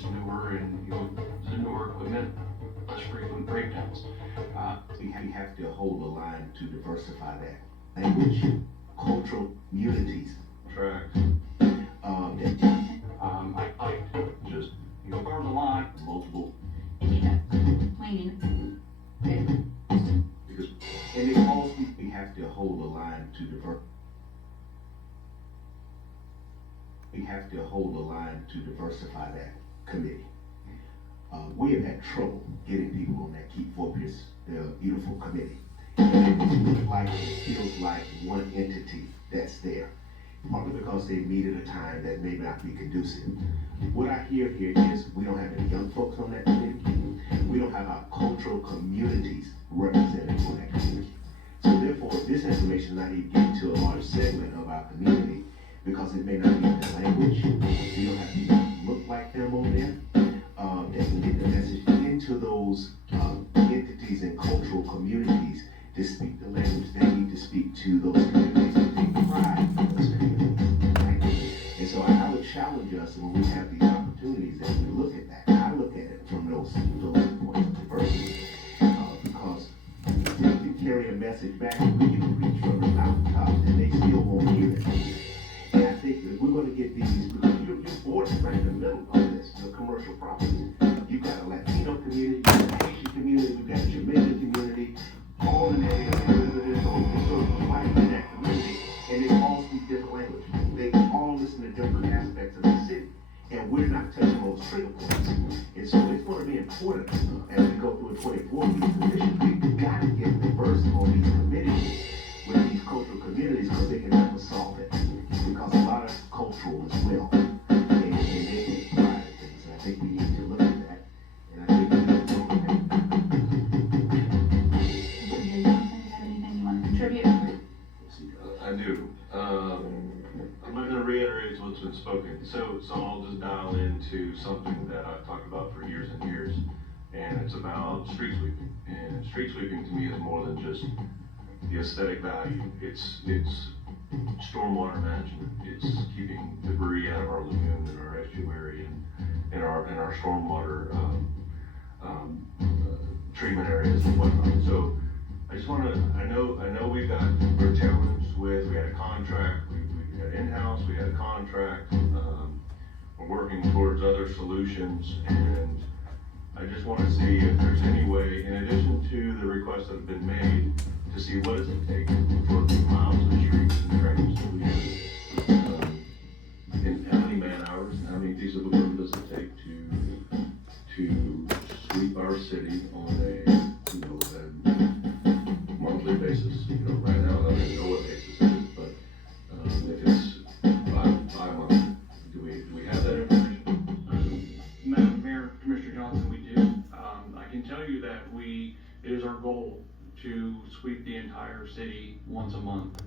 is newer and, the newer equipment, less frequent breakdowns. We have to hold the line to diversify that language, cultural communities. Track. That I like just, start the line. multiple Cleaning. because and it also we have to hold the line to diversify that committee. We have had trouble getting people on that Keep Fortress, the beautiful committee. And it looks like, it feels like one entity that's there. Partly because they meet at a time that may not be conducive. What I hear here is we don't have any young folks on that committee. We don't have our cultural communities represented on that committee. So therefore, this information is not even getting to a large segment of our community because it may not be in their language. We don't have people who look like them on there. That can get the message into those entities and cultural communities to speak the language they need to speak to those communities and take pride in those communities. Right? And so I would challenge us when we have these opportunities that we look at that. I look at it from those points of diversity because they can carry a message back and we can preach from the mountaintop and they still won't hear it. And I think that we're going to get these, because you're bordered right in the middle of this, the commercial property. You've got a Latino community, you've got a Haitian community, you've got a Jamaican community, all in that area, there's no white in that community, and they all speak different language. They all listen to different aspects of the city, and we're not touching those trigger points. And so it's going to be important as we go through a 24-week position. We've got to get diverse on these committees with these cultural communities because they can help us solve it. Because a lot of cultural as well, and they take pride in things. And I think we need to look at that, and I think we need to look at that. Johnson, do you have anything you want to contribute? I do. I'm not gonna reiterate what's been spoken, so I'll just dial into something that I've talked about for years and years, and it's about street sweeping. And street sweeping to me is more than just the aesthetic value. It's stormwater management. It's keeping debris out of our lagoon and our estuary and our stormwater treatment areas and whatnot. So I just want to, I know we're challenged with, we had a contract, we had in-house, we had a contract, we're working towards other solutions, and I just want to see if there's any way, in addition to the requests that have been made, to see what does it take for the miles of streets and drainage that we have. And how many man hours, and how many pieces of equipment does it take to sweep our city on a monthly basis. Right now, I don't even know what basis it is, but if it's by month, do we have that information? Madam Mayor, Commissioner Johnson, we do. I can tell you that it is our goal to sweep the entire city once a month.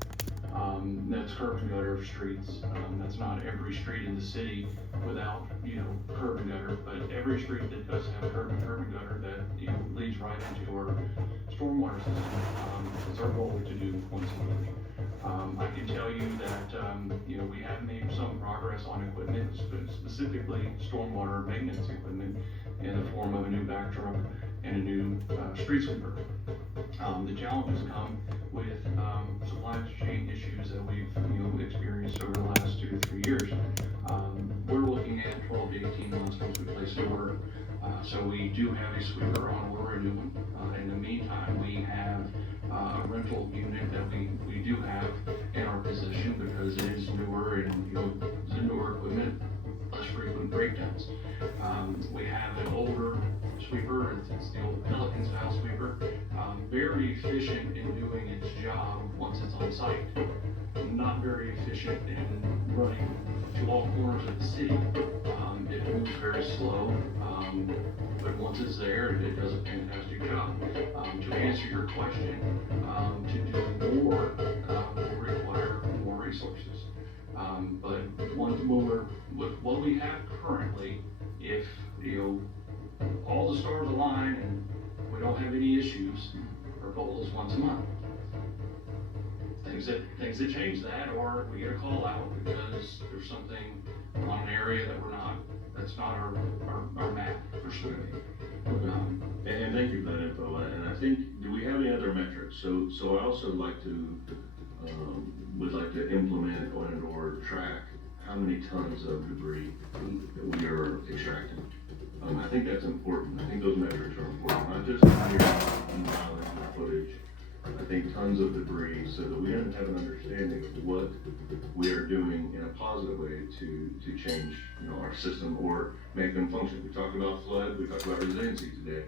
That's curb and gutter streets. That's not every street in the city without, curb and gutter, but every street that does have curb and gutter that, leads right into our stormwater system. It's our goal to do once a month. I can tell you that, we have made some progress on equipment, specifically stormwater maintenance equipment in the form of a new back truck and a new street sweeper. The challenges come with supply chain issues that we've experienced over the last 2 to 3 years. We're looking at 12 to 18 months once we place the order. So we do have a sweeper on order, a new one. In the meantime, we have a rental unit that we do have in our possession because it is newer and it's newer equipment, less frequent breakdowns. We have an older sweeper, it's the old Pelican style sweeper, very efficient in doing its job once it's on site. Not very efficient in running to all corners of the city. It moves very slow, but once it's there, it does a fantastic job. To answer your question, to do more will require more resources. But with what we have currently, if all the stars align and we don't have any issues, our goal is once a month. Things that change that, or we get a call out because there's something on an area that we're not That's not our map for swimming. And thank you for that info, and I think, do we have any other metrics? So I also like to, would like to implement or track how many tons of debris that we are extracting. I think that's important, I think those metrics are important, not just mileage or footage. I think tons of debris, so that we have an understanding of what we are doing in a positive way to change, our system or make them function. We talked about flood, we talked about resiliency today,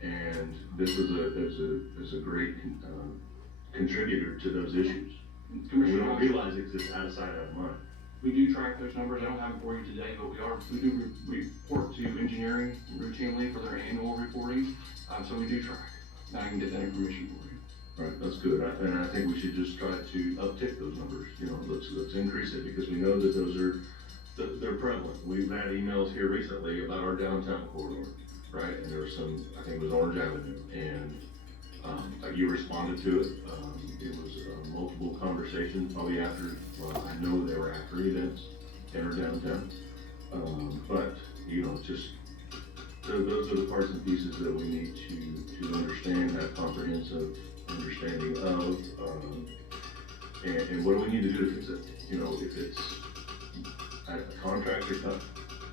and this is a great contributor to those issues. We Commissioner don't Johnson, realize it's just out of sight, out of mind. we do track those numbers. I don't have them for you today, but we do report to engineering routinely for their annual reporting. So we do track. And I can get that information for you. Right, that's good, and I think we should just try to uptick those numbers, let's increase it, because we know that those are, they're prevalent. We've had emails here recently about our downtown corridor, right, and there was some, I think it was Orange Avenue, and, you responded to it, it was, multiple conversations, probably after, well, I know they were after events in our downtown, but, just, those are the parts and pieces that we need to understand, have comprehensive understanding of, and what do we need to do to fix it? If it's a contractor tough,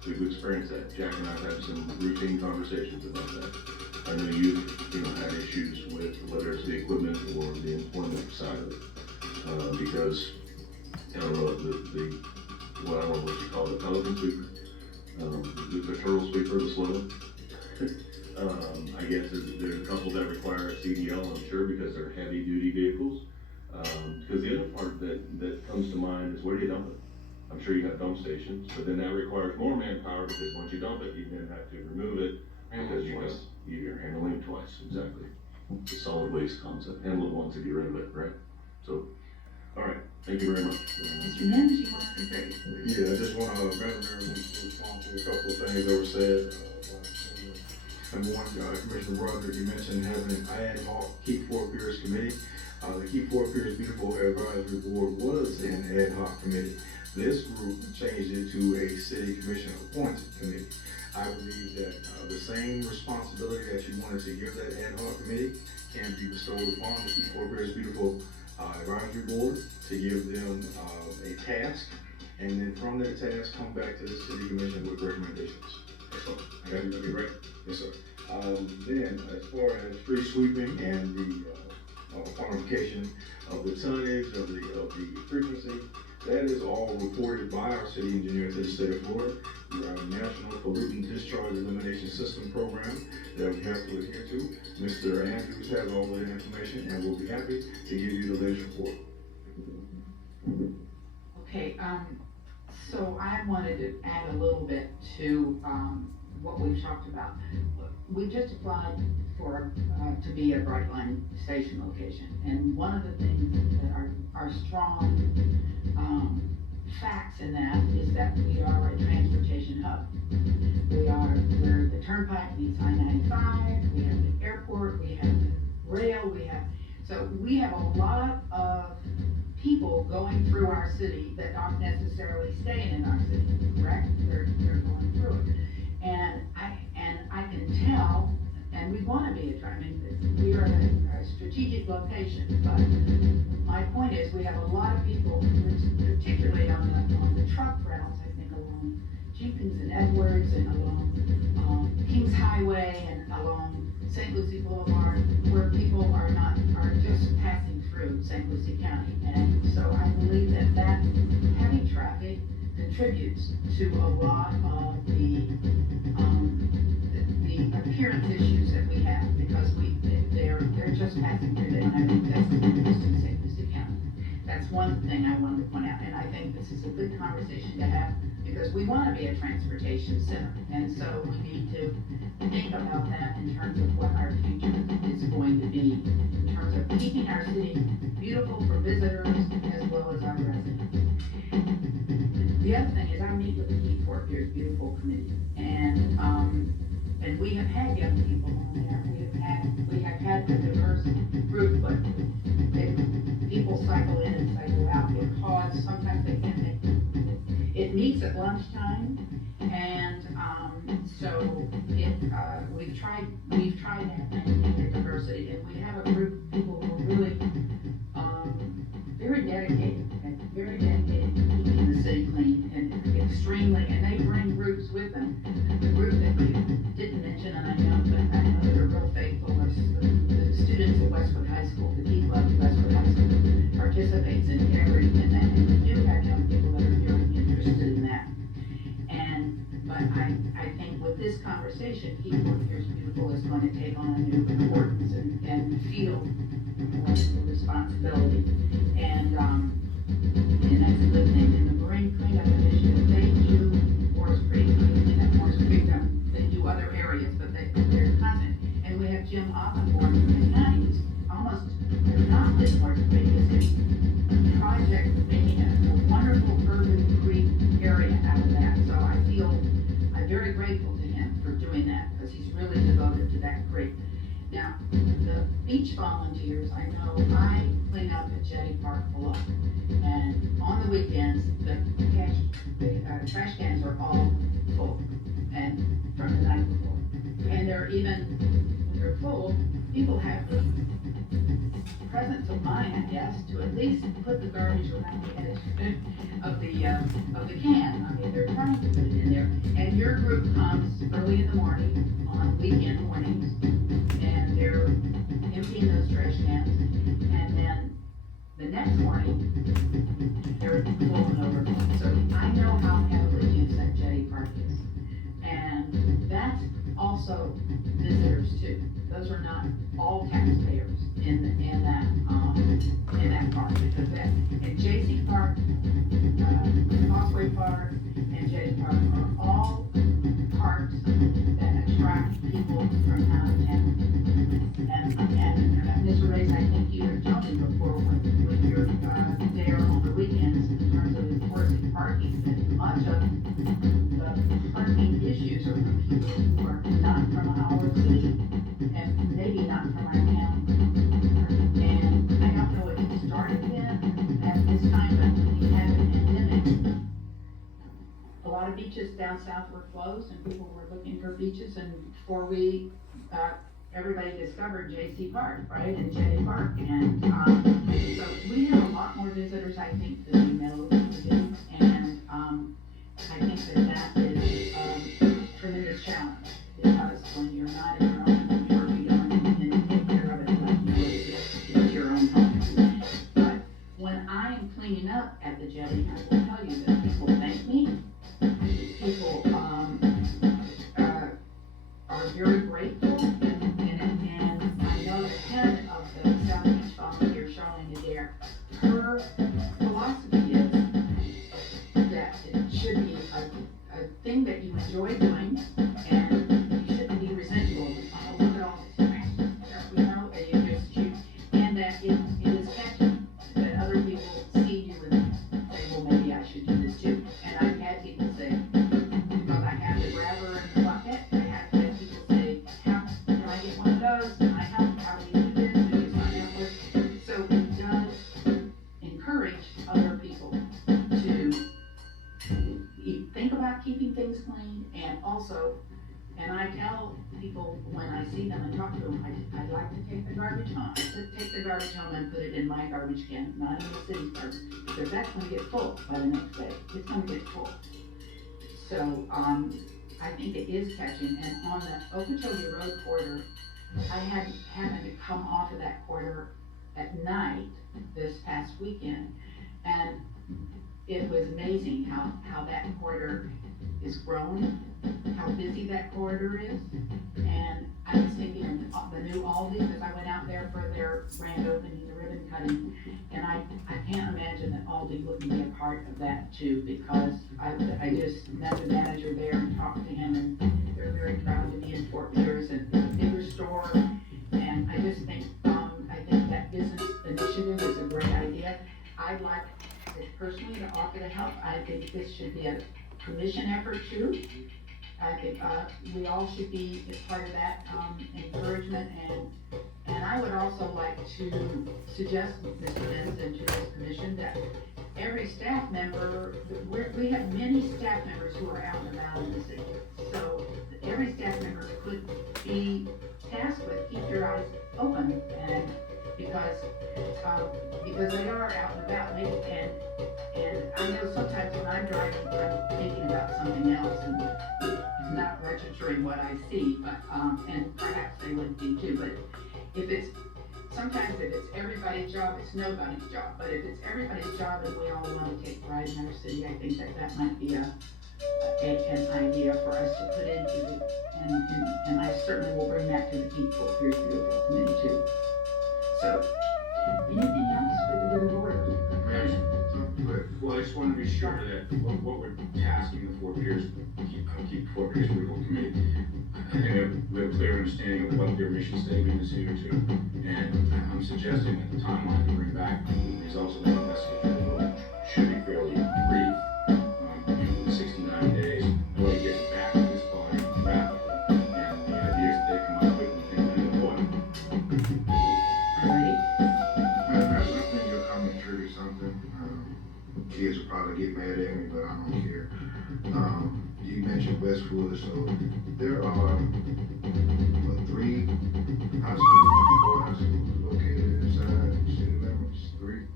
we've experienced that. Jack and I've had some routine conversations about that. I know you've, had issues with whether it's the equipment or the employment side of it. Because, I don't know, what I don't know what you call it, the Pelican sweeper, the turtle sweeper, the slow. I guess there's a couple that require a CDL, I'm sure, because they're heavy duty vehicles. Because the other part that comes to mind is, where do you dump it? I'm sure you have dump stations, but then that requires more manpower, because once you dump it, you then have to remove it, because you're handling it twice, exactly. The solid waste concept, handle it once and get rid of it, right? So, all right, thank you very much. Mr. Mims, you want to contribute? Yeah, I just want to, Madam Mayor, respond to a couple of things that were said. Number one, Commissioner Broderick, you mentioned having an ad hoc Keep Fort Pierce committee. The Keep Fort Pierce Beautiful Advisory Board was an ad hoc committee. This group changed it to a city commission appointed committee. I believe that the same responsibility that you wanted to give that ad hoc committee can be bestowed upon the Keep Fort Pierce Beautiful Advisory Board, to give them a task, and then from that task, come back to the city commission with recommendations. That's all. Okay, that'd be great. Yes, sir. Then, as far as street sweeping and the quantification of the tonnage, of the frequency, that is all reported by our city engineer to the state of Florida. We have a national pollutant discharge elimination system program that we have to adhere to. Mr. Andrews has all that information, and we'll be happy to give you the latest report. Okay, so I wanted to add a little bit to, what we've talked about. We just applied for, to be a Brightline station location, and one of the things that are strong, facts in that is that we are a transportation hub. We're the turnpike meets I-95, we have the airport, we have the rail, so we have a lot of people going through our city that aren't necessarily staying in our city, correct? They're going through it. And I can tell, and we want to be we are a strategic location, but my point is, we have a lot of people, particularly on the truck routes, I think along Jenkins and Edwards and along Kings Highway and along St. Lucie Boulevard, where people are just passing through St. Lucie County. And so I believe that heavy traffic contributes to a lot of the appearance issues that we have, because they're just passing through, they don't have any business in St. Lucie County. That's one thing I wanted to point out, and I think this is a good conversation to have, because we want to be a transportation center, and so we need to think about that in terms of what our future is going to be, in terms of keeping our city beautiful for visitors as well as our residents. The other thing is, I meet with the Keep Fort Pierce Beautiful Committee, and we have had young people on there. We have had a diverse group, but people cycle in and cycle out because sometimes they can't make it. It meets at lunchtime, and we've tried that in diversity, and we have a group of people who are really, very dedicated to keeping the city clean and extremely, and they bring groups with them. The group that we didn't mention, and I know they're real faithful, is the students at Westwood High School, the Key Club at Westwood High School participates in that, and we do have young people that are very interested in that. But I think with this conversation, Keep Fort Pierce Beautiful is going to take on a new importance and feel more of the responsibility. And that's a good thing. And the Marine Cleanup Initiative, they do Morris Creek, Morris Creek, they do other areas, but they're constant. And we have Jim Oppenborn from the county, who's almost adopted Morris Creek as his project, making a wonderful urban creek area out of that. So I'm very grateful to him for doing that, because he's really devoted to that creek. Now, the beach volunteers, I know I clean up at Jetty Park a lot. And on the weekends, the trash cans are all full, and from the night before. And when they're full, people have the presence of mind, I guess, to at least put the garbage around the edge of the can. I mean, they're trying to put it in there. And your group comes early in the morning, on weekend mornings, and they're emptying those trash cans. And then the next morning, they're full and overflowing. So I know how heavily used that Jetty Park is. And that's also visitors too. Those are not all taxpayers in that park, because and J.C. Park, Causeway Park, and Jetty Park are all parks that attract people from out of town. And Ms. Reyes, I think you had told me before when you're there on the weekends in terms of enforcing parking, that much of the parking issues are from people who are not from our city and maybe not from our town. And I don't know if it started then at this time, but when we had the pandemic, a lot of beaches down south were closed and people were looking for beaches, and before everybody discovered J.C. Park, right, and Jetty Park, and so we have a lot more visitors, I think, than we know we do, and I think that is a tremendous challenge, because when you're not in your own home, you're beyond and take care of it like you would in your own home. But when I'm cleaning up at the Jetty, I will tell you that people thank me. People are very grateful, and I know the head of the South Beach Volunteer, Charlene Adair, her philosophy is that it should be a thing that you enjoy doing, and you shouldn't be resentful. Oh, look at all this trash, you know, and you just shoot, and that it is catchy, that other people see you and say, well, maybe I should do this too. And I've had people say, because I have the grabber and the bucket, I have had people say, can I get one of those? Can I help? How do you do this? Do you sign up with? So it does encourage other people to think about keeping things clean, and also, and I tell people when I see them and talk to them, I'd like to take the garbage home. I said, take the garbage home and put it in my garbage can, not in the city's garbage, because that's gonna get full by the next day. It's gonna get full. So, I think it is catching, and on the Okeechobee Road corridor, I happened to come off of that corridor at night this past weekend, and it was amazing how that corridor is grown, how busy that corridor is. And I was thinking of the new Aldi, because I went out there for their grand opening, the ribbon cutting, and I can't imagine that Aldi wouldn't be a part of that too, because I just met the manager there and talked to him, and they're very proud to be in Fort Pierce, and it's a bigger store, and I just think, I think that business initiative is a great idea. I'd like personally to offer to help. I think this should be a commission effort too. I think we all should be a part of that encouragement, and I would also like to suggest, Mr. Benz, and to this commission, that every staff member, we have many staff members who are out and about in the city. So every staff member could be tasked with keep your eyes open, and because they are out and about, and I know sometimes when I'm driving, I'm thinking about something else and not registering what I see, but, and perhaps they would be too, but sometimes if it's everybody's job, it's nobody's job, but if it's everybody's job and we all want to take pride in our city, I think that might be an idea for us to put into the, and I certainly will bring that to the Keep Fort Pierce Beautiful Committee too. So, anything else for the good of the order? Well, I just want to be sure that what we're tasking the Fort Pierce, keep Fort Pierce Beautiful Committee. I think we have a clear understanding of what their mission statement is here to, and I'm suggesting that the timeline to bring back the results of that investigation report should be fairly brief, 69 days. Nobody gets back to this body rapidly, and the ideas that they come up with, we think are important. Alrighty, I think your comment triggered something. Kids will probably get mad at me, but I don't care. You mentioned Westwood, so there are 3 high schools, 4 high schools located inside city limits. 3.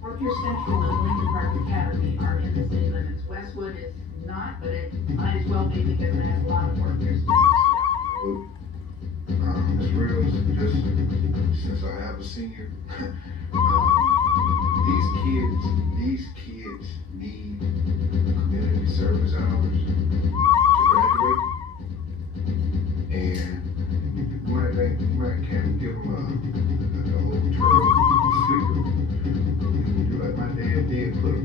Fort Pierce Central and Lincoln Park Academy are in the city limits. Westwood is not, but it might as well be because it has a lot of Fort Pierce students. Ms. Reels, just since I have a senior, these kids need community service hours to graduate, and you might can't give them a whole turtle sleeper. We can do like my dad did, put a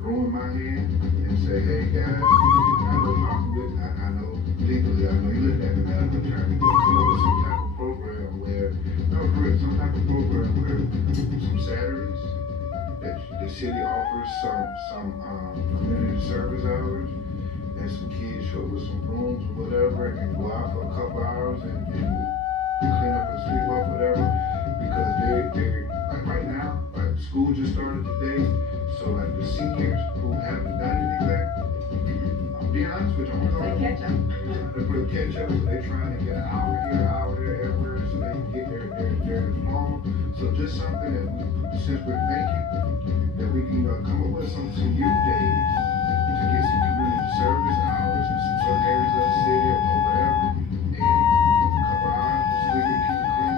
broom in my hand, and say, hey guys, I know legally, I know you look at me now, I'm trying to come up with some type of program where, some type of program where some Saturdays that the city offers some community service hours, and some kids show up with some brooms or whatever, and go out for a couple hours and clean up and sweep up, whatever, because they're like right now, like school just started today, so like the seniors who haven't done anything, I'm being honest with you, I'm They gonna catch up. they put catch up, so they trying to get an hour here, an hour there, everywhere, so they can get their diploma. So just something that since we're thinking, that we can come up with some youth days to get some community service hours in some certain areas of the city or whatever, and a couple hours, sweep it, keep it clean,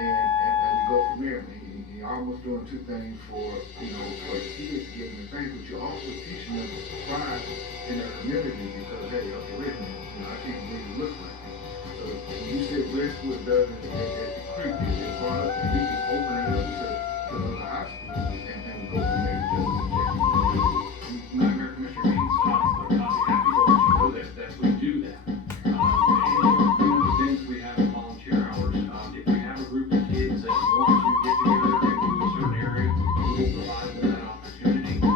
and we go from there. And you're almost doing 2 things for the kids getting the thing, but you're also teaching them pride in their community, because hey, okay, wait a minute, I can't believe it looks like this. So when you said Westwood does it at the creek, it's brought up, and we can open it up to the high school and go from there. Madam Mayor, Commissioner Gaines, I'll be happy to let you know that we do that. And one of the things we have in volunteer hours, if we have a group of kids that want to get together and do a certain area, we will provide them that opportunity. But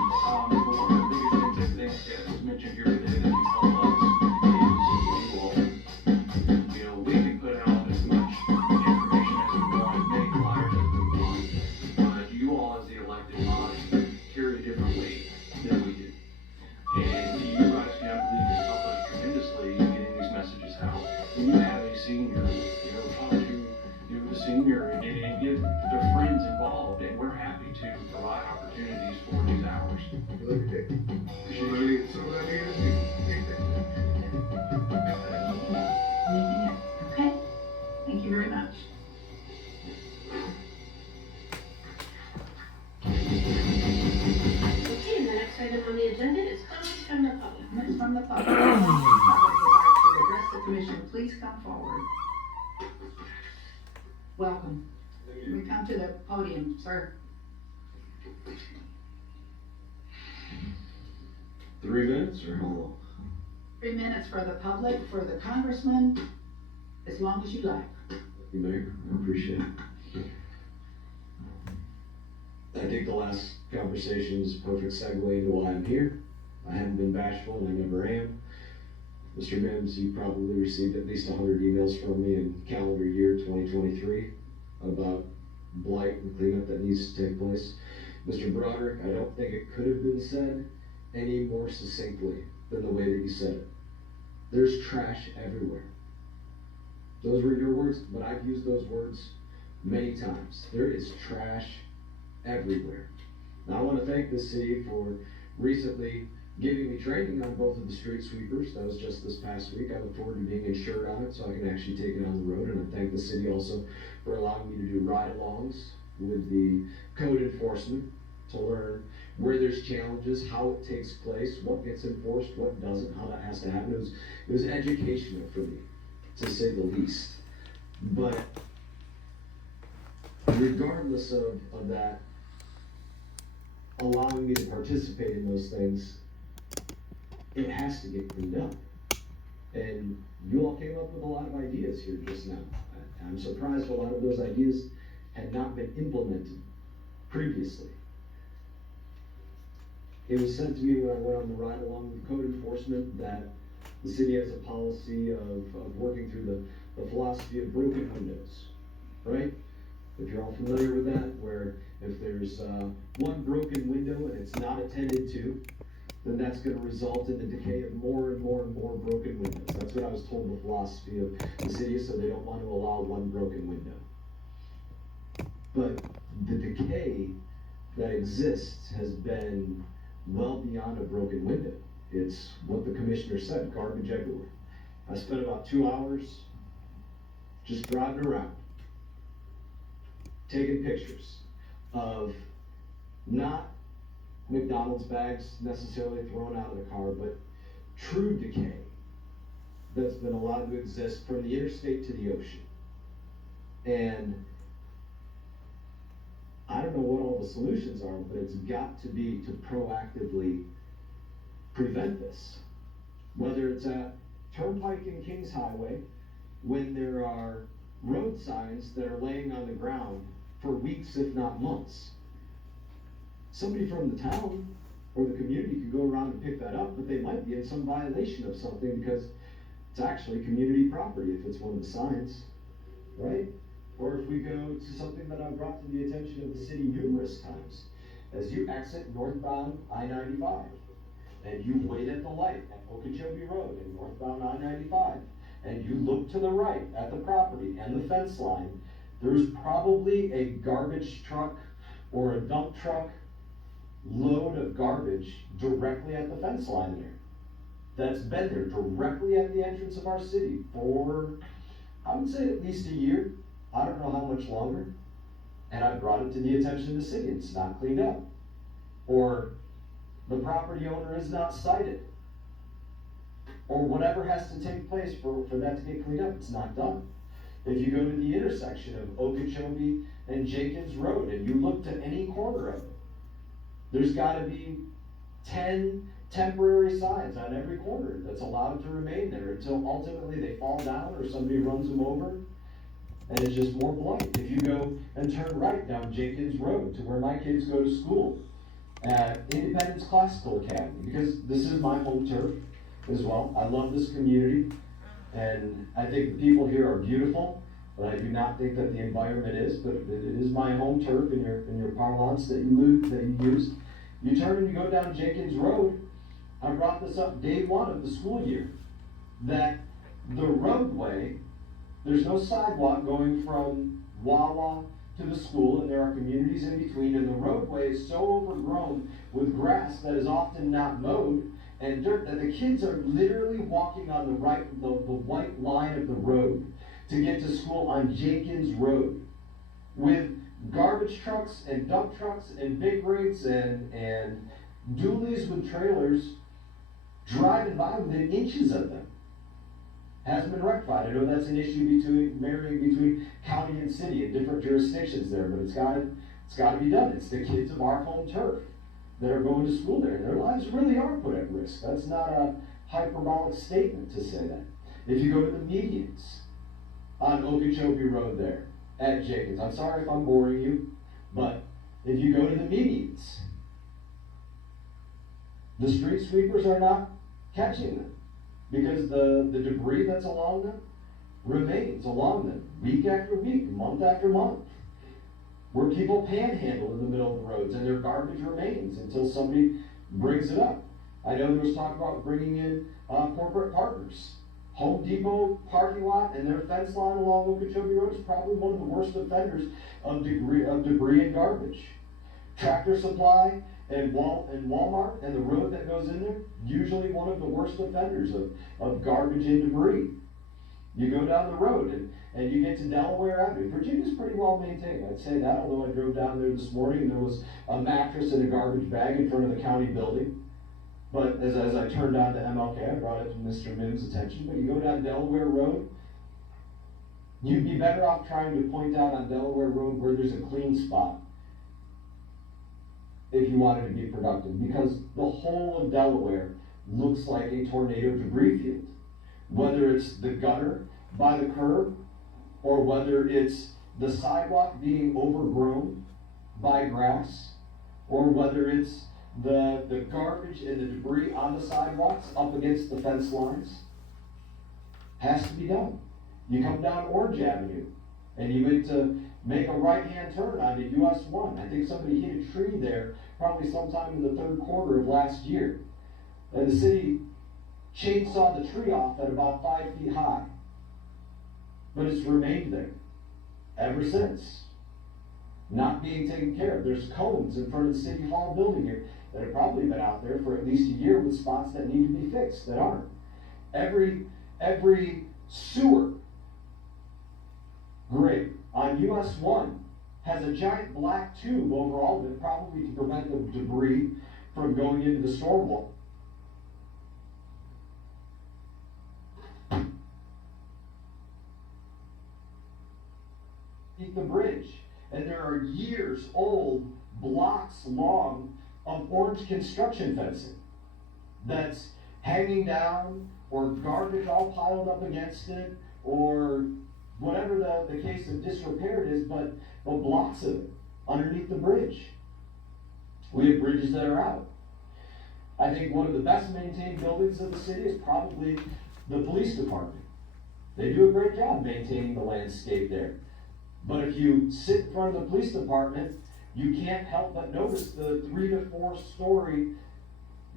one of the biggest things I think that was mentioned here today that can help us is you all. We can put out as much information as we want, as many flyers as we want, but you all as the elected body carry a different weight than we do. And you guys can, I believe, help us tremendously in getting these messages out. When you have a senior, talk to the senior and get their friends involved, and we're happy to provide opportunities for these hours. Look at that. So what I need to do. Anything else? Okay, thank you very much. Okay, and the next item on the agenda is comments from the public. Comments from the public. If someone would like to address the commission, please come forward. Welcome. We come to the podium, sir. 3 minutes or how long? 3 minutes for the public, for the congressman, as long as you like. Thank you, Mayor, I appreciate it. I think the last conversation is a perfect segue into why I'm here. I haven't been bashful and I never am. Mr. Mims, you probably received at least 100 emails from me in calendar year 2023 about blight and cleanup that needs to take place. Mr. Broderick, I don't think it could have been said any more succinctly than the way that you said it. There's trash everywhere. Those were your words, but I've used those words many times. There is trash everywhere. Now I want to thank the city for recently giving me training on both of the street sweepers. That was just this past week. I look forward to being insured on it so I can actually take it on the road. And I thank the city also for allowing me to do ride-alongs with the code enforcement to learn where there's challenges, how it takes place, what gets enforced, what doesn't, how that has to happen. It was educational for me, to say the least. But regardless of that, allowing me to participate in those things, it has to get cleaned up. And you all came up with a lot of ideas here just now. I'm surprised a lot of those ideas had not been implemented previously. It was said to me when I went on the ride along with code enforcement that the city has a policy of working through the philosophy of broken windows, right? If you're all familiar with that, where if there's one broken window and it's not attended to, then that's going to result in the decay of more and more and more broken windows. That's what I was told the philosophy of the city, so they don't want to allow one broken window. But the decay that exists has been well beyond a broken window. It's what the commissioner said, garbage everywhere. I spent about 2 hours just driving around, taking pictures of not McDonald's bags necessarily thrown out of the car, but true decay that's been allowed to exist from the interstate to the ocean. And I don't know what all the solutions are, but it's got to be to proactively prevent this. Whether it's at Turnpike and Kings Highway, when there are road signs that are laying on the ground for weeks, if not months. Somebody from the town or the community could go around and pick that up, but they might be in some violation of something because it's actually community property if it's one of the signs, right? Or if we go to something that I've brought to the attention of the city numerous times, as you exit northbound I-95, and you wait at the light at Okeechobee Road and northbound I-95, and you look to the right at the property and the fence line, there's probably a garbage truck or a dump truck load of garbage directly at the fence line there. That's been there directly at the entrance of our city for, I would say, at least a year. I don't know how much longer. And I brought it to the attention of the city. It's not cleaned up. Or the property owner is not cited. Or whatever has to take place for that to get cleaned up, it's not done. If you go to the intersection of Okeechobee and Jenkins Road and you look to any corner of it, there's got to be 10 temporary signs on every corner that's allowed to remain there until ultimately they fall down or somebody runs them over, and it's just more blight. If you go and turn right down Jenkins Road to where my kids go to school, at Independence Classical Academy, because this is my home turf as well. I love this community, and I think the people here are beautiful, but I do not think that the environment is, but it is my home turf in your parlance that you used. You turn and you go down Jenkins Road. I brought this up day one of the school year, that the roadway, there's no sidewalk going from Wawa to the school, and there are communities in between, and the roadway is so overgrown with grass that is often not mowed and dirt that the kids are literally walking on the white line of the road to get to school on Jenkins Road, with garbage trucks and dump trucks and big rigs and dualies with trailers driving by within inches of them. Hasn't been rectified. I know that's an issue between county and city in different jurisdictions there, but it's got to be done. It's the kids of our home turf that are going to school there, and their lives really are put at risk. That's not a hyperbolic statement to say that. If you go to the medians on Okeechobee Road there at Jenkins, I'm sorry if I'm boring you, but if you go to the medians, the street sweepers are not catching them, because the debris that's along them remains along them week after week, month after month, where people panhandle in the middle of the roads and their garbage remains until somebody brings it up. I know there was talk about bringing in corporate partners. Home Depot parking lot and their fence line along Okeechobee Road is probably one of the worst offenders of debris and garbage. Tractor Supply and Walmart and the road that goes in there, usually one of the worst offenders of garbage and debris. You go down the road and you get to Delaware Avenue. Virginia's pretty well maintained, I'd say that, although I drove down there this morning and there was a mattress in a garbage bag in front of the county building. But as I turned down to MLK, I brought it to Mr. Mims' attention, but you go down Delaware Road, you'd be better off trying to point out on Delaware Road where there's a clean spot if you wanted to be productive, because the whole of Delaware looks like a tornado debris field. Whether it's the gutter by the curb, or whether it's the sidewalk being overgrown by grass, or whether it's the garbage and the debris on the sidewalks up against the fence lines, has to be done. You come down Orange Avenue, and you went to make a right-hand turn onto US 1. I think somebody hit a tree there probably sometime in the third quarter of last year. And the city chainsawed the tree off at about 5 feet high. But it's remained there ever since, not being taken care of. There's cones in front of the City Hall building here that have probably been out there for at least a year with spots that need to be fixed that aren't. Every sewer grate on US 1 has a giant black tube over all of it, probably to prevent the debris from going into the storm wall. The bridge, and there are years old, blocks long of orange construction fencing that's hanging down, or garbage all piled up against it, or whatever the case of disrepair is, but blocks of it underneath the bridge. We have bridges that are out. I think one of the best maintained buildings of the city is probably the police department. They do a great job maintaining the landscape there. But if you sit in front of the police department, you can't help but notice the 3 to 4 story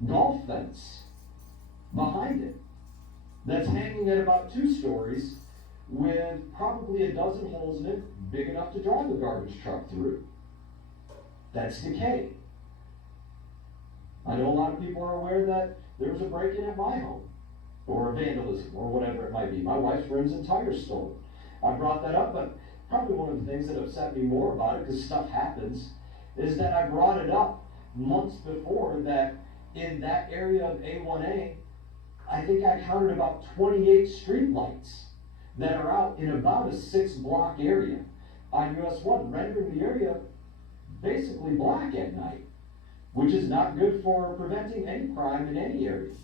golf fence behind it that's hanging at about 2 stories with probably a dozen holes in it big enough to drive a garbage truck through. That's decay. I know a lot of people are aware that there was a break-in at my home, or vandalism, or whatever it might be. My wife's rims and tires stolen. I brought that up, but probably one of the things that upset me more about it, because stuff happens, is that I brought it up months before that in that area of A1A, I think I counted about 28 street lights that are out in about a 6-block area on US 1, rendering the area basically black at night, which is not good for preventing any crime in any area.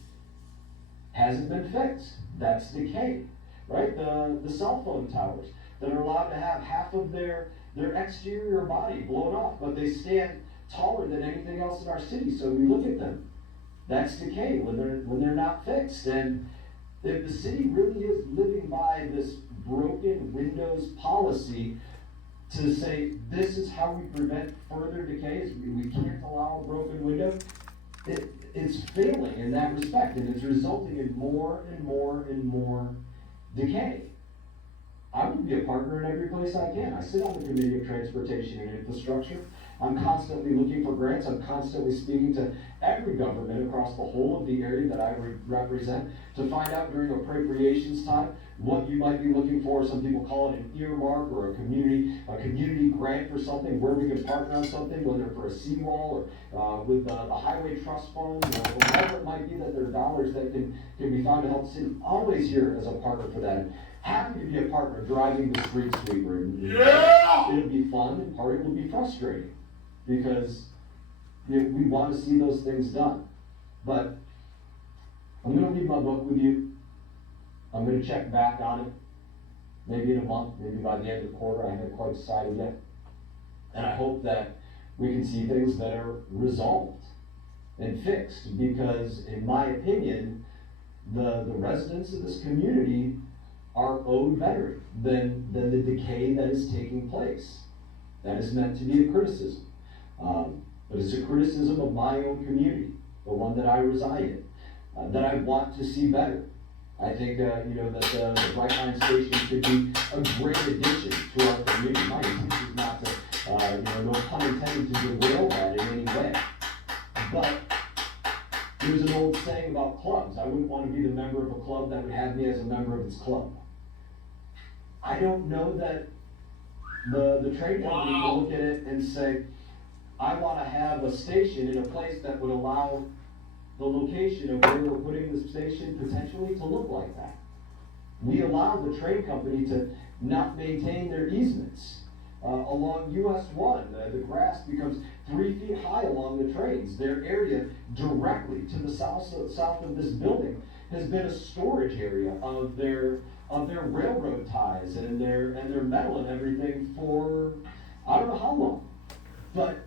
Hasn't been fixed. That's decay, right? The cell phone towers that are allowed to have half of their exterior body blown off, but they stand taller than anything else in our city, so we look at them. That's decay when they're not fixed. And if the city really is living by this broken windows policy to say this is how we prevent further decay, is we can't allow a broken window, it's failing in that respect, and it's resulting in more and more and more decay. I would be a partner in every place I can. I sit on the Committee of Transportation and Infrastructure. I'm constantly looking for grants. I'm constantly speaking to every government across the whole of the area that I represent to find out during appropriations time what you might be looking for. Some people call it an earmark or a community grant for something, where we can partner on something, whether for a seawall or with the Highway Trust Fund, or whatever it might be, that there are dollars that can be found to help the city. Always here as a partner for that. Happy to be a partner driving the street sweeper. It'll be fun, and part of it will be frustrating, because we want to see those things done. But I'm going to leave my book with you. I'm going to check back on it, maybe in a month, maybe by the end of the quarter. I haven't quite decided yet. And I hope that we can see things that are resolved and fixed, because in my opinion, the residents of this community are owed better than the decay that is taking place. That is meant to be a criticism. But it's a criticism of my own community. the one that I reside in, that I want to see better. I think, that the Brightline station could be a great addition to our community. My intent is not to, no pun intended, to derail that in any way. But there's an old saying about clubs. I wouldn't want to be the member of a club that would have me as a member of its club. I don't know that the train company will look at it and say, I want to have a station in a place that would allow the location of where we're putting the station potentially to look like that. We allow the train company to not maintain their easements. Along US 1, the grass becomes 3 feet high along the trains. Their area directly to the south of this building has been a storage area of their railroad ties and their metal and everything for I don't know how long. But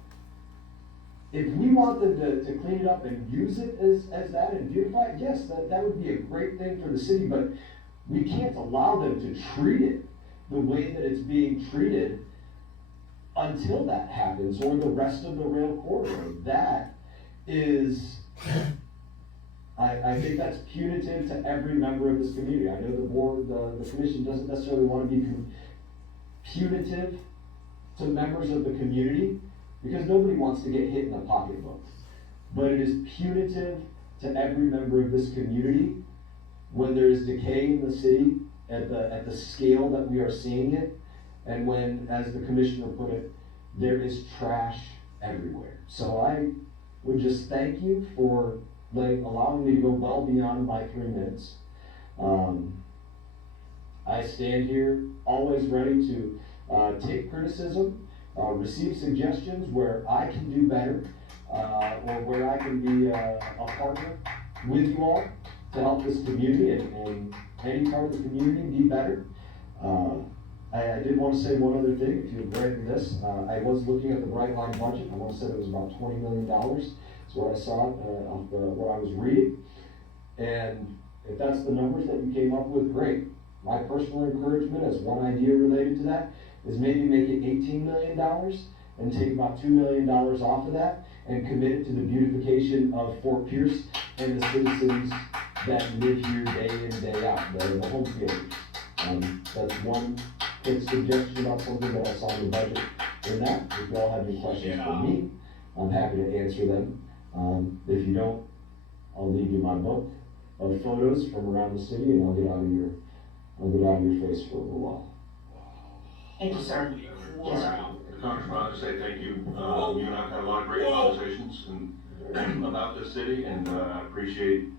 if we want them to clean it up and use it as that and beautify it, yes, that would be a great thing for the city, but we can't allow them to treat it the way that it's being treated until that happens, or the rest of the rail corridor. That is, I think that's punitive to every member of this community. I know the board, the commission doesn't necessarily want to be punitive to members of the community, because nobody wants to get hit in the pocketbook. But it is punitive to every member of this community when there is decay in the city at the scale that we are seeing it, and when, as the commissioner put it, there is trash everywhere. So I would just thank you for allowing me to go well beyond my 3 minutes. I stand here always ready to take criticism, receive suggestions where I can do better, or where I can be a partner with you all to help this community and any part of the community be better. I did want to say one other thing, if you would grant me this. I was looking at the Brightline budget. I want to say it was about $20 million. That's what I saw off what I was reading. And if that's the numbers that you came up with, great. My personal encouragement as one idea related to that is maybe make it $18 million and take about $2 million off of that and commit it to the beautification of Fort Pierce and the citizens that live here day in, day out, the home fielders. That's one quick suggestion about something that I saw in the budget in that. If you all have any questions for me, I'm happy to answer them. If you don't, I'll leave you my book of photos from around the city, and I'll get out of your face for a little while. Thank you, sir. Yes, sir. Congressman, I just say thank you. You and I've had a lot of great conversations about this city, and I appreciate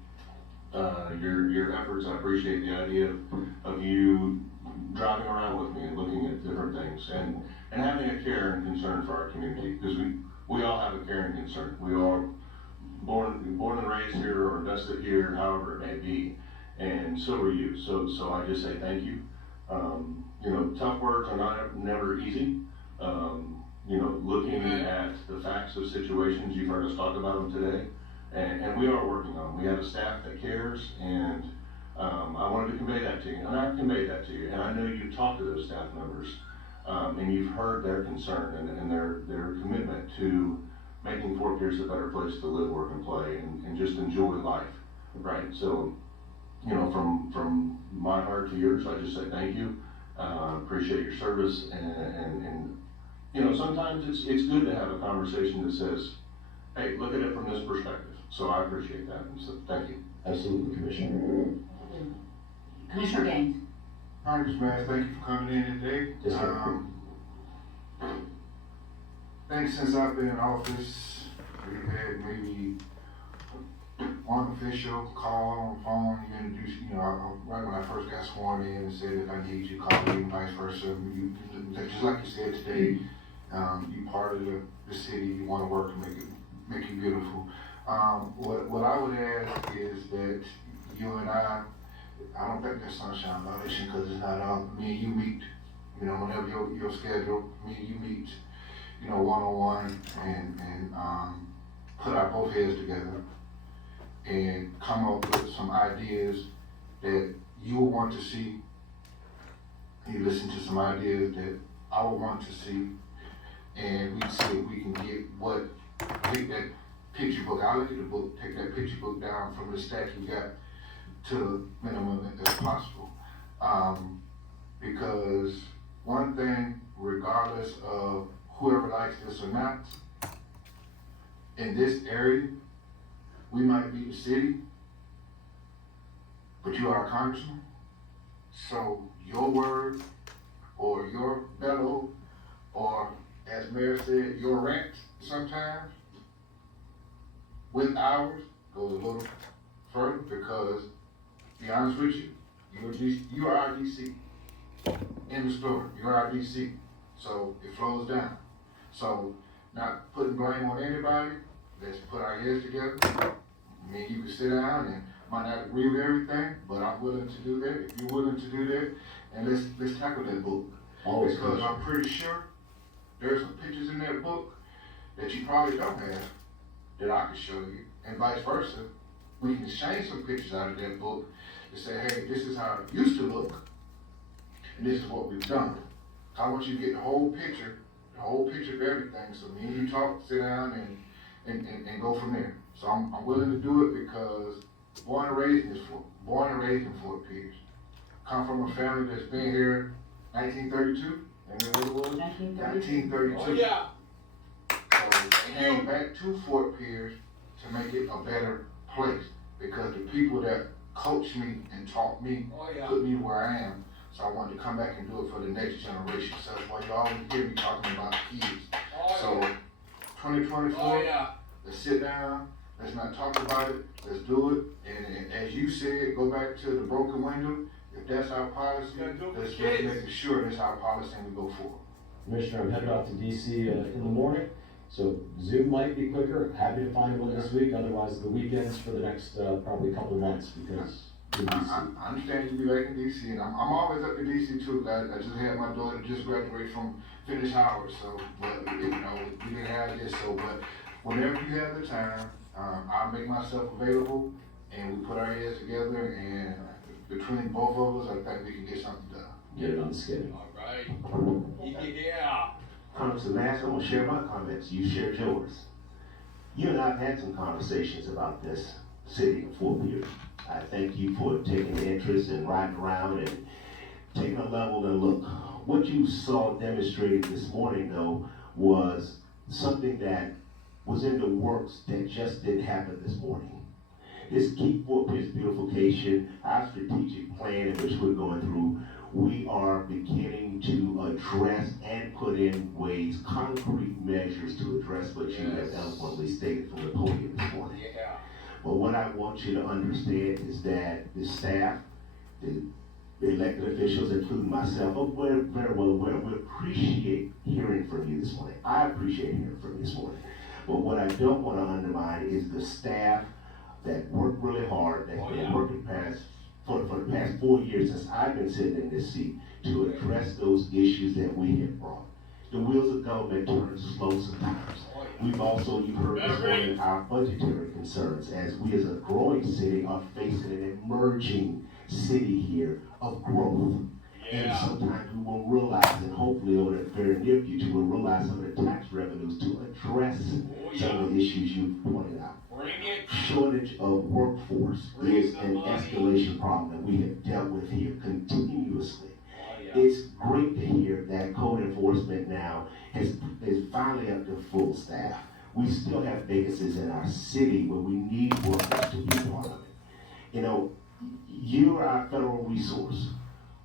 your efforts. I appreciate the idea of you driving around with me and looking at different things and having a care and concern for our community, because we all have a care and concern. We are born and raised here or invested here, however it may be, and so are you. So I just say thank you. Tough words are never easy. Looking at the facts of situations, you've heard us talk about them today, and we are working on them. We have a staff that cares, and I wanted to convey that to you, and I've conveyed that to you, and I know you've talked to those staff members, and you've heard their concern and their commitment to making Fort Pierce a better place to live, work, and play, and just enjoy life, right? So, from my heart to yours, I just say thank you. Appreciate your service, and sometimes it's good to have a conversation that says, hey, look at it from this perspective. So I appreciate that, and so thank you. Absolutely, Commissioner. Commissioner Gaines. All right, Mr. Mayor, thank you for coming in today. Yes, sir. I think since I've been in office, we've had maybe one official call on the phone, you introduce, right when I first got sworn in and said, if I need you, call me, and vice versa. Just like you said today, you part of the city, you want to work and make it beautiful. What I would ask is that you and I don't think that's Sunshine Foundation, because it's not, me and you meet, whenever your schedule, me and you meet, one-on-one and put our both heads together and come up with some ideas that you will want to see. You listen to some ideas that I would want to see, and we see if we can get that picture book. I look at the book, take that picture book down from the stack you got to the minimum as possible. Because one thing, regardless of whoever likes this or not, in this area, we might be the city, but you are a congressman. So your word or your bellow, or as Mayor said, your rant sometimes with ours goes a little further, because to be honest with you, you are our DC. In the story, you're our DC. So it flows down. So not putting blame on anybody, let's put our heads together. Me and you can sit down and might not agree with everything, but I'm willing to do that. If you're willing to do that, and let's tackle that book. Always. Because I'm pretty sure there's some pictures in that book that you probably don't have that I can show you, and vice versa. We can change some pictures out of that book to say, hey, this is how it used to look, and this is what we've done. I want you to get the whole picture of everything. So me and you talk, sit down, and go from there. So I'm willing to do it because born and raised in Fort Pierce. Come from a family that's been here 1932, and then what it was? 1932. Oh, yeah. So came back to Fort Pierce to make it a better place, because the people that coached me and taught me put me where I am. So I wanted to come back and do it for the next generation. So that's why you always hear me talking about kids. So 2024, let's sit down, let's not talk about it, let's do it. And as you said, go back to the broken window. If that's our policy, let's just make sure that's our policy and we go forward. Commissioner, I'm headed out to DC in the morning, so Zoom might be quicker. Happy to find one this week, otherwise the weekends for the next probably couple of months, because I understand you be back in DC, and I'm always up to DC too. I just had my daughter just graduate from finish Howard, so, but, you know, we didn't have this, so, but whenever you have the time, I'll make myself available, and we put our heads together, and between both of us, I think we can get something done. get it on the schedule. Yeah. Congressman Mass, I'm gonna share my comments, you shared yours. You and I have had some conversations about this city of Fort Pierce. I thank you for taking an interest in riding around and taking a level and look. What you saw demonstrated this morning, though, was something that was in the works that just didn't happen this morning. This Keep Fort Pierce Beautification, our strategic plan in which we're going through, we are beginning to address and put in ways, concrete measures to address what you have eloquently stated from the podium this morning. But what I want you to understand is that the staff, the elected officials, including myself, we're very well aware. We appreciate hearing from you this morning. I appreciate hearing from you this morning. But what I don't want to undermine is the staff that worked really hard, that's been working for the past 4 years since I've been sitting in this seat to address those issues that we have brought. The wheels of government turn slow sometimes. We've also, you heard this morning, our budgetary concerns as we as a growing city are facing an emerging city here of growth. And sometimes we will realize, and hopefully over the very near future, we'll realize some of the tax revenues to address some of the issues you pointed out. Shortage of workforce is an escalation problem that we have dealt with here continuously. It's great to hear that code enforcement now is finally up to full staff. We still have vacancies in our city where we need workers to be part of it. You know, you're our federal resource.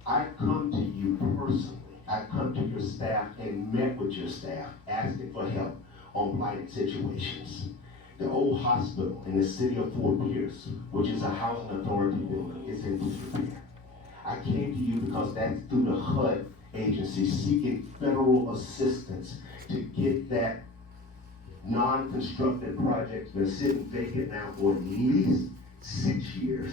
I come to you personally. I come to your staff and met with your staff asking for help on blighted situations. The old hospital in the city of Fort Pierce, which is a housing authority building, is in disrepair. I came to you because that's through the HUD agency seeking federal assistance to get that non-constructed project been sitting vacant now for at least 6 years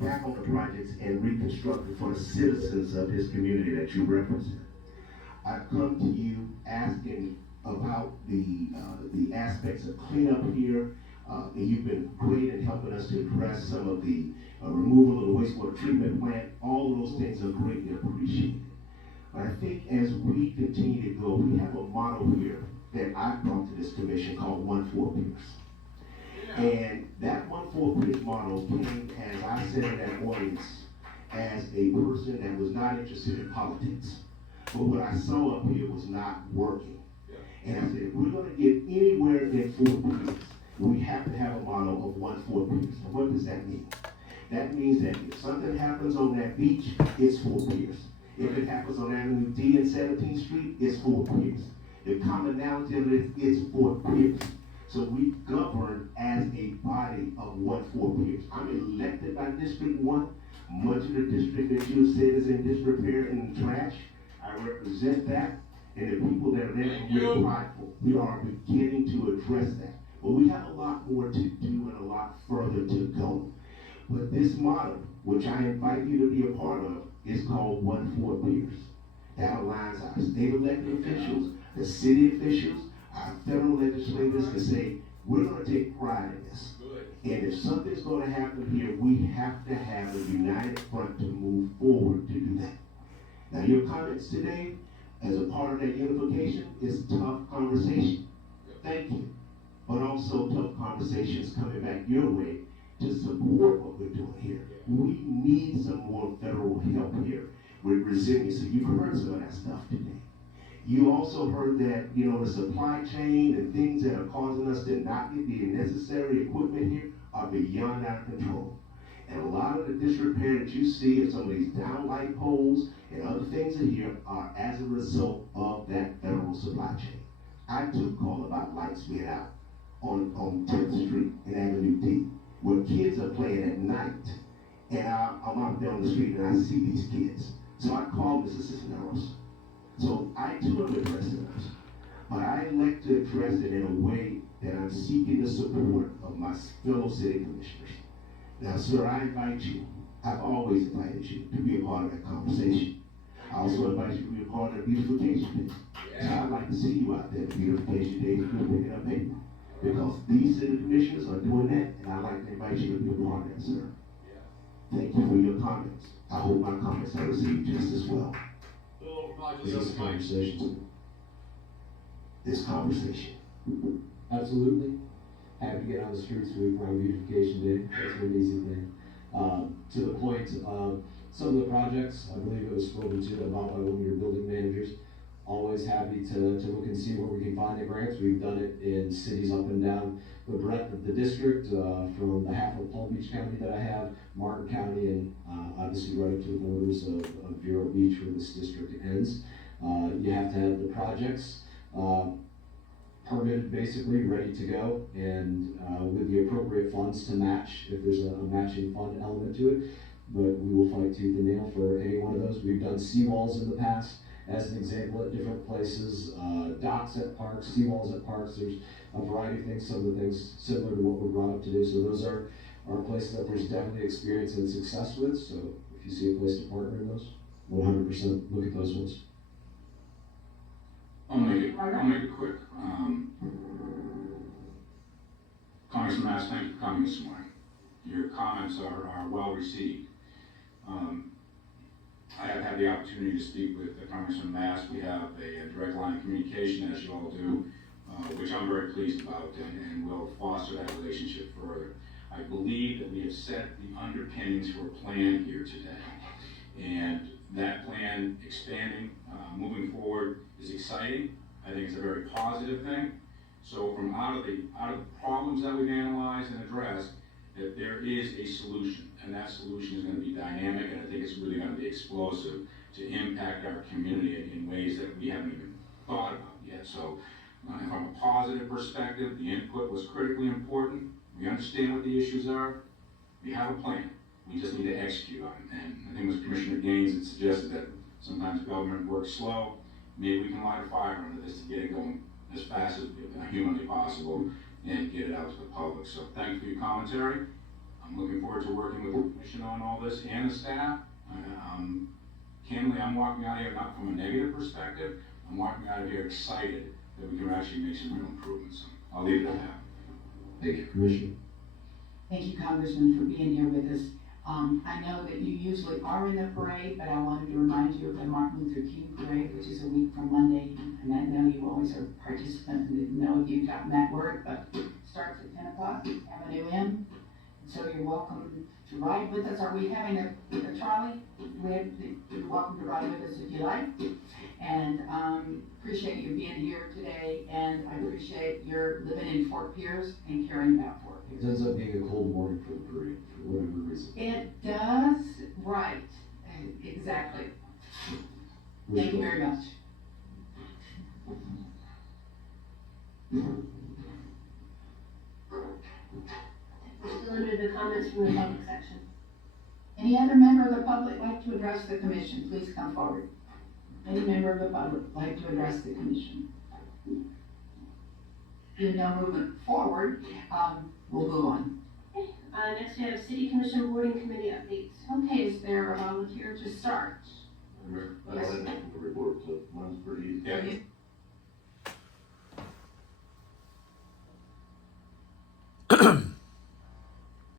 back on the projects and reconstructed for the citizens of this community that you represent. I've come to you asking about the aspects of cleanup here. And you've been great in helping us to address some of the removal of the wastewater treatment plant. All of those things are greatly appreciated. But I think as we continue to go, we have a model here that I brought to this commission called One Fort Pierce. And that 1-4 Pierce model came, as I said in that audience, as a person that was not interested in politics. But what I saw up here was not working. And I said, if we're gonna get anywhere in 4 Pierce, we have to have a model of 1-4 Pierce. And what does that mean? That means that if something happens on that beach, it's 4 Pierce. If it happens on Avenue D and 17th Street, it's 4 Pierce. The commonality of it is 4 Pierce. So we govern as a body of 1-4 Pierce. I'm elected by District 1. Much of the district that you said is in disrepair and trash. I represent that. And the people that are there, we're prideful. We are beginning to address that. But we have a lot more to do and a lot further to go. But this model, which I invite you to be a part of, is called 1-4 Pierce. That aligns our state elected officials, the city officials, our federal legislators to say, we're gonna take pride in this. And if something's gonna happen here, we have to have a united front to move forward to do that. Now, your comments today, as a part of that unification, is tough conversation. Thank you. But also tough conversations coming back your way to support what we're doing here. We need some more federal help here with resiliency. You've heard some of that stuff today. You also heard that, the supply chain and things that are causing us to not get the necessary equipment here are beyond our control. And a lot of the disrepair that you see of some of these down light poles and other things in here are as a result of that federal supply chain. I took call about lights being out on 10th Street and Avenue D, where kids are playing at night. And I'm out there on the street and I see these kids. So I called Mrs. Cisneros. So I too am addressing us. But I elect to address it in a way that I'm seeking the support of my fellow city commissioners. Now, sir, I invite you, I've always invited you to be a part of that conversation. I also invite you to be a part of the beautification day. So I'd like to see you out there at the beautification day if you're picking up paper. Because these city commissioners are doing that, and I'd like to invite you to be a part of that, sir. Thank you for your comments. I hope my comments are received just as well. This conversation. This conversation. Absolutely. Happy to get on the streets with Brown Beautification Day. That's an easy thing. To the point of some of the projects, I believe it was spoken to about by one of your building managers. Always happy to look and see where we can find the grants. We've done it in cities up and down the breadth of the district, from the half of Palm Beach County that I have, Martin County, and obviously right up to the borders of Vero Beach where this district ends. You have to have the projects permitted, basically ready to go, and with the appropriate funds to match if there's a matching fund element to it. But we will fight tooth and nail for any one of those. We've done seawalls in the past, as an example, at different places, docks at parks, seawalls at parks. There's a variety of things, some of the things similar to what we're brought up to do. So those are places that there's definitely experience and success with. So if you see a place to partner in those, 100% look at those ones. I'll make it quick. Congressman Mass, thank you for coming this morning. Your comments are well received. I have had the opportunity to speak with Congressman Mass. We have a direct line of communication, as you all do, which I'm very pleased about, and will foster that relationship further. I believe that we have set the underpinnings for a plan here today. And that plan expanding, moving forward is exciting. I think it's a very positive thing. So from out of the problems that we've analyzed and addressed, that there is a solution, and that solution is going to be dynamic, and I think it's really going to be explosive to impact our community in ways that we haven't even thought about yet. So from a positive perspective, the input was critically important. We understand what the issues are. We have a plan. We just need to execute on it. And I think it was Commissioner Gaines that suggested that sometimes government works slow. Maybe we can light a fire under this to get it going as fast as humanly possible and get it out to the public. So thank you for your commentary. I'm looking forward to working with the commission on all this and the staff. Candidly, I'm walking out of here not from a negative perspective. I'm walking out of here excited that we can actually make some real improvements. So I'll leave it at that. Thank you, Commissioner. Thank you, Congressman, for being here with us. I know that you usually are in the parade, but I wanted to remind you of the Martin Luther King Parade, which is a week from Monday. And I know you always are participants and didn't know if you'd gotten that word, but starts at 10 o'clock, Avenue M. So you're welcome to ride with us. Are we having a trolley? You're welcome to ride with us if you like. And appreciate you being here today, and I appreciate your living in Fort Pierce and caring about Fort It Pierce. ends up being a cold morning for the parade, for whatever reason. It does, right, exactly. Thank you very much. Still limited to comments from the public section. Any other member of the public like to address the commission, please come forward. Any member of the public like to address the commission? Being no movement forward, we'll move on. Next we have city commission boarding committee updates. Okay, is there a volunteer to start? I'd like to report, so mine's pretty easy. Yeah.